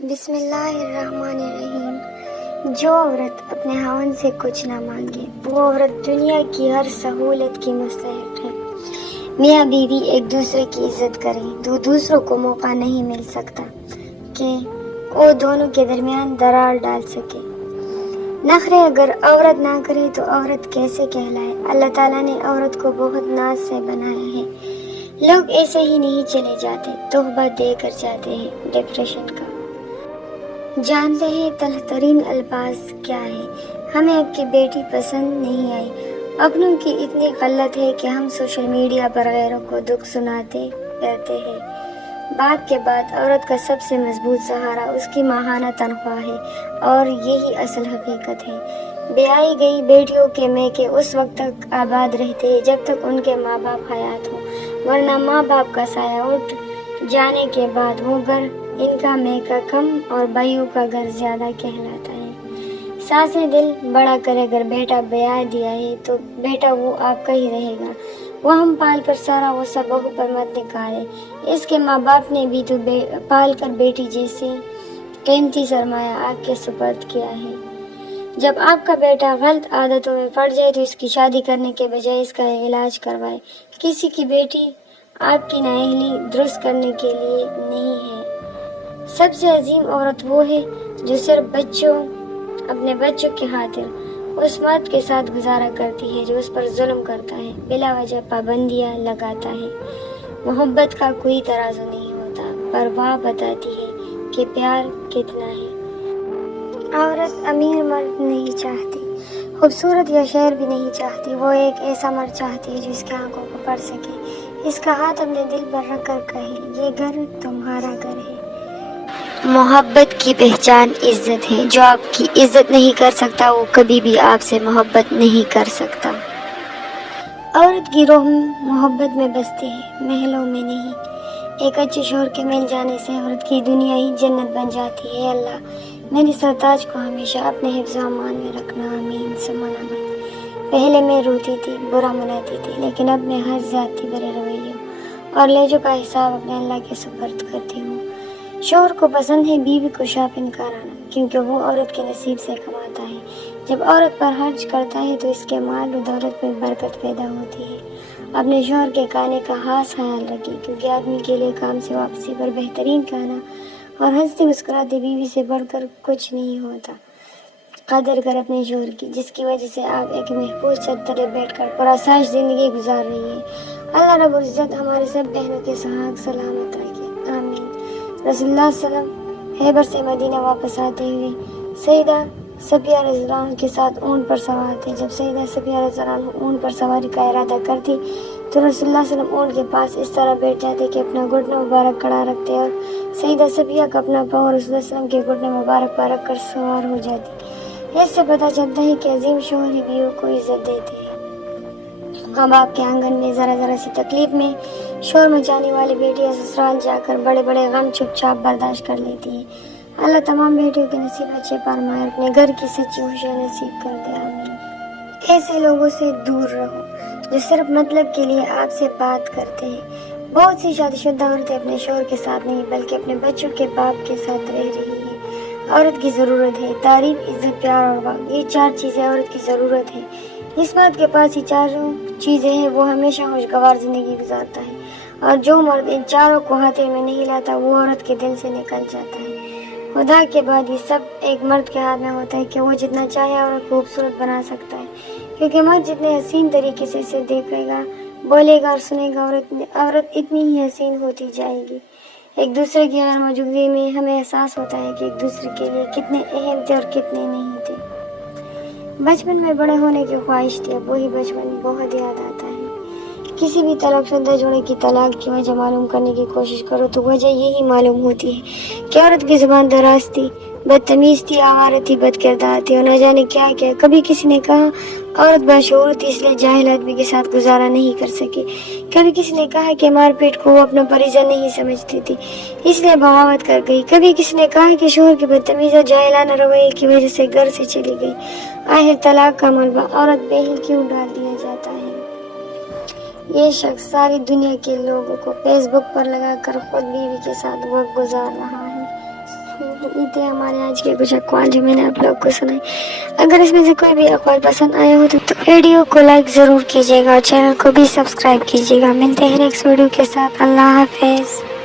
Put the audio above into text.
بسم اللہ الرحمن الرحیم۔ جو عورت اپنے خاوند سے کچھ نہ مانگے وہ عورت دنیا کی ہر سہولت کی مستحق ہے۔ میاں بیوی ایک دوسرے کی عزت کریں تو دوسروں کو موقع نہیں مل سکتا کہ وہ دونوں کے درمیان درار ڈال سکے۔ نخرے اگر عورت نہ کرے تو عورت کیسے کہلائے؟ اللہ تعالیٰ نے عورت کو بہت ناز سے بنایا ہے۔ لوگ ایسے ہی نہیں چلے جاتے، تحفہ دے کر جاتے ہیں۔ ڈپریشن کا جانتے ہیں تلخ ترین الفاظ کیا ہے؟ ہمیں آپ کی بیٹی پسند نہیں آئی۔ اپنوں کی اتنی قلت ہے کہ ہم سوشل میڈیا پر غیروں کو دکھ سناتے رہتے ہیں۔ باپ کے بعد عورت کا سب سے مضبوط سہارا اس کی ماہانہ تنخواہ ہے، اور یہی اصل حقیقت ہے۔ بیائی گئی بیٹیوں کے میکے اس وقت تک آباد رہتے ہیں جب تک ان کے ماں باپ حیات ہوں، ورنہ ماں باپ کا سایہ اٹھ جانے کے بعد وہ گھر ان کا میکا کم اور بھائیوں کا گھر زیادہ کہلاتا ہے۔ ساسیں دل بڑا کرے، اگر بیٹا بیاہ دیا ہے تو بیٹا وہ آپ کا ہی رہے گا۔ وہ ہم پال کر سارا غصہ بہو پر مت نکالے، اس کے ماں باپ نے بھی تو پال کر بیٹی جیسے قیمتی سرمایہ آپ کے سپرد کیا ہے۔ جب آپ کا بیٹا غلط عادتوں میں پڑ جائے تو اس کی شادی کرنے کے بجائے اس کا علاج کروائے۔ کسی کی بیٹی آپ کی نااہلی درست کرنے کے لیے نہیں ہے۔ سب سے عظیم عورت وہ ہے جو صرف اپنے بچوں کی خاطر اس مرد کے ساتھ گزارا کرتی ہے جو اس پر ظلم کرتا ہے، بلا وجہ پابندیاں لگاتا ہے۔ محبت کا کوئی ترازو نہیں ہوتا، پر وہ بتاتی ہے کہ پیار کتنا ہے۔ عورت امیر مرد نہیں چاہتی، خوبصورت یا شہر بھی نہیں چاہتی، وہ ایک ایسا مرد چاہتی ہے جو اس کی آنکھوں کو پڑھ سکے، اس کا ہاتھ اپنے دل پر رکھ کر کہے یہ گھر تمہارا گھر ہے۔ محبت کی پہچان عزت ہے۔ جو آپ کی عزت نہیں کر سکتا وہ کبھی بھی آپ سے محبت نہیں کر سکتا۔ عورت کی روح محبت میں بستی ہے، محلوں میں نہیں۔ ایک اچھے شوہر کے مل جانے سے عورت کی دنیا ہی جنت بن جاتی ہے۔ اللہ میری سرتاج کو ہمیشہ اپنے حفظ و امان میں رکھنا، آمین ثم آمین۔ پہلے میں روتی تھی، برا مناتی تھی، لیکن اب میں ہر زیادتی برے رویوں اور لہجوں کا حساب اپنے اللہ کے سپرد کرتی ہوں۔ شوہر کو پسند ہے بیوی کو شاپنگ کرانا، کیونکہ وہ عورت کے نصیب سے کماتا ہے۔ جب عورت پر خرچ کرتا ہے تو اس کے مال و دولت میں برکت پیدا ہوتی ہے۔ اپنے شوہر کے کھانے کا خاص خیال رکھیں، کیونکہ آدمی کے لیے کام سے واپسی پر بہترین کھانا اور ہنستی مسکراتی بیوی سے بڑھ کر کچھ نہیں ہوتا۔ قدر کر اپنے شوہر کی، جس کی وجہ سے آپ ایک محفوظ چھت تلے بیٹھ کر پرآسائش زندگی گزار رہی ہیں۔ اللہ رب العزت ہمارے سب بہنوں کے سہاگ سلامت رکھے، آمین۔ رسول اللہ صلی اللہ علیہ وسلم خیبر سے مدینہ واپس آتے ہوئے سیدہ صفیہ رضی اللہ عنہ کے ساتھ اونٹ پر سوار تھے۔ جب سیدہ صفیہ رضی اللہ عنہ اونٹ پر سواری کا ارادہ کرتی تو رسول اللہ صلی اللہ علیہ وسلم اونٹ کے پاس اس طرح بیٹھ جاتے کہ اپنا گھٹنا مبارک کھڑا رکھتے، اور سیدہ صفیہ کا اپنا پاؤں رسول اللہ صلی اللہ علیہ وسلم کے گھٹنے مبارک پر رکھ کر سوار ہو جاتی۔ اس سے پتہ چلتا ہے کہ عظیم شوہر ہی بیویوں کو عزت دیتے ہیں۔ اب آپ کے آنگن میں ذرا سی تکلیف میں شور مچانے والی بیٹیاں سسرال جا کر بڑے بڑے غم چپ چاپ برداشت کر لیتی ہیں۔ اللہ تمام بیٹیوں کے نصیب اچھے فرمائے، اپنے گھر کی سچی خوشیاں نصیب کر دے، آمین۔ ایسے لوگوں سے دور رہو جو صرف مطلب کے لیے آپ سے بات کرتے ہیں۔ بہت سی شادی شدہ عورتیں اپنے شوہر کے ساتھ نہیں بلکہ اپنے بچوں کے باپ کے ساتھ رہ رہی ہیں۔ عورت کی ضرورت ہے تعریف، عزت، پیار اور وقت، یہ 4 چیزیں عورت کی ضرورت ہے۔ جس مرد کے پاس یہ 4 چیزیں ہیں وہ ہمیشہ خوشگوار زندگی گزارتا ہے، اور جو مرد ان 4 کو ہاتھ میں نہیں لاتا وہ عورت کے دل سے نکل جاتا ہے۔ خدا کے بعد یہ سب ایک مرد کے ہاتھ میں ہوتا ہے کہ وہ جتنا چاہے عورت کو خوبصورت بنا سکتا ہے، کیونکہ مرد جتنے حسین طریقے سے اسے دیکھے گا، بولے گا اور سنے گا، عورت اتنی ہی حسین ہوتی جائے گی۔ ایک دوسرے کی غیر موجودگی میں ہمیں احساس ہوتا ہے کہ ایک دوسرے کے لیے کتنے اہم تھے اور کتنے نہیں تھے۔ بچپن میں بڑے ہونے کی خواہش تھی، اب وہی بچپن بہت یاد آتا ہے۔ کسی بھی طلاق شدہ جوڑے کی طلاق کی وجہ معلوم کرنے کی کوشش کرو تو وجہ یہی معلوم ہوتی ہے کہ عورت کی زبان دراز تھی، بدتمیز تھی، آوارہ تھی، بد کردار تھی، اور نہ جانے کیا کیا۔ کبھی کسی نے کہا عورت باشعور تھی اس لیے جاہل آدمی کے ساتھ گزارا نہیں کر سکی، کبھی کسی نے کہا کہ مار پیٹ کو وہ اپنا فریضہ نہیں سمجھتی تھی اس لیے بغاوت کر گئی، کبھی کسی نے کہا کہ شوہر کے بدتمیز اور جاہلانہ رویے کی وجہ سے گھر سے چلی گئی۔ آخر طلاق کا ملبہ عورت پہ ہی کیوں ڈال دیا جاتا ہے؟ یہ شخص ساری دنیا کے لوگوں کو فیس بک پر لگا کر خود بیوی کے ساتھ وقت گزار رہا ہے۔ یہ تھے ہمارے آج کے کچھ اقوال جو میں نے آپ لوگ کو سنائے. اگر اس میں سے کوئی بھی اقوال پسند آیا ہو تو ویڈیو کو لائک ضرور کیجیے گا اور چینل کو بھی سبسکرائب کیجیے گا. ملتے ہیں نیکسٹ ویڈیو کے ساتھ. اللہ حافظ.